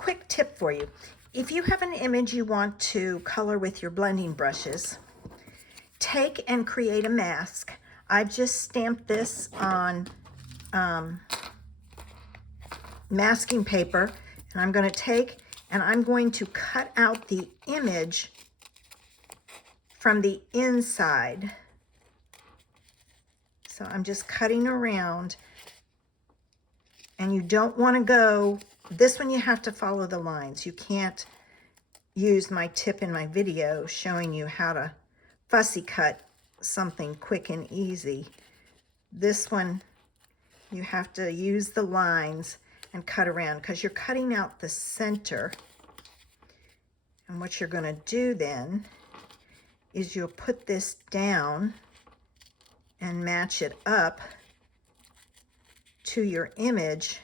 quick tip for you. If you have an image you want to color with your blending brushes, take and create a mask. I've just stamped this on masking paper, and I'm going to take and I'm going to cut out the image from the inside. So I'm just cutting around, and you don't want to go, this one you have to follow the lines. You can't use my tip in my video showing you how to fussy cut something quick and easy. This one, you have to use the lines and cut around because you're cutting out the center. And what you're going to do then is you'll put this down and match it up to your image,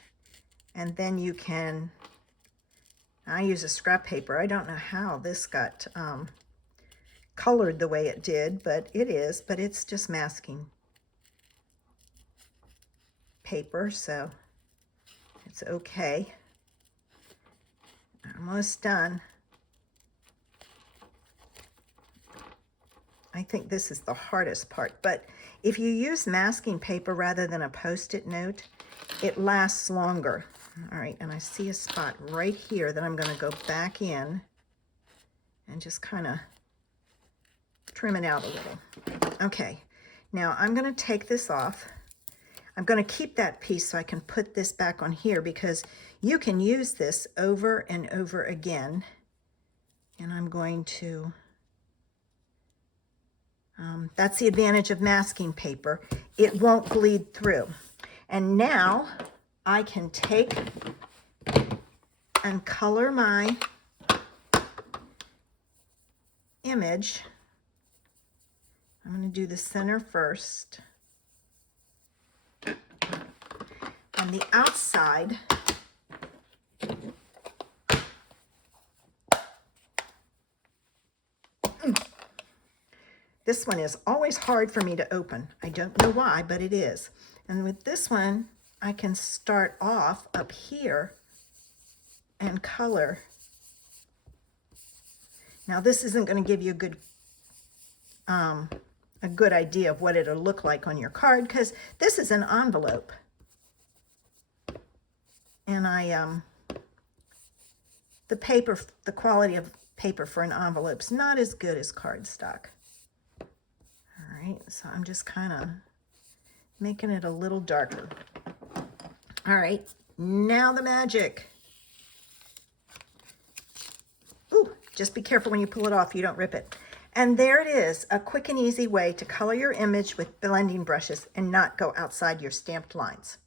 and then you can, I use a scrap paper. I don't know how this got colored the way it did, but it's just masking paper, so it's okay. Almost done. I think this is the hardest part, but if you use masking paper rather than a Post-it note, it lasts longer. All right, and I see a spot right here that I'm going to go back in and just kind of trim it out a little. Okay, now I'm going to take this off. I'm going to keep that piece so I can put this back on here, because you can use this over and over again. And I'm going to, that's the advantage of masking paper. It won't bleed through. And now I can take and color my image. I'm going to do the center first. On the outside, this one is always hard for me to open. I don't know why, but it is. And with this one, I can start off up here and color. Now, this isn't going to give you a good idea of what it'll look like on your card, because this is an envelope. And the paper, the quality of paper for an envelope's not as good as cardstock. All right, so I'm just kind of making it a little darker. All right, now the magic. Ooh, just be careful when you pull it off, you don't rip it. And there it is, a quick and easy way to color your image with blending brushes and not go outside your stamped lines.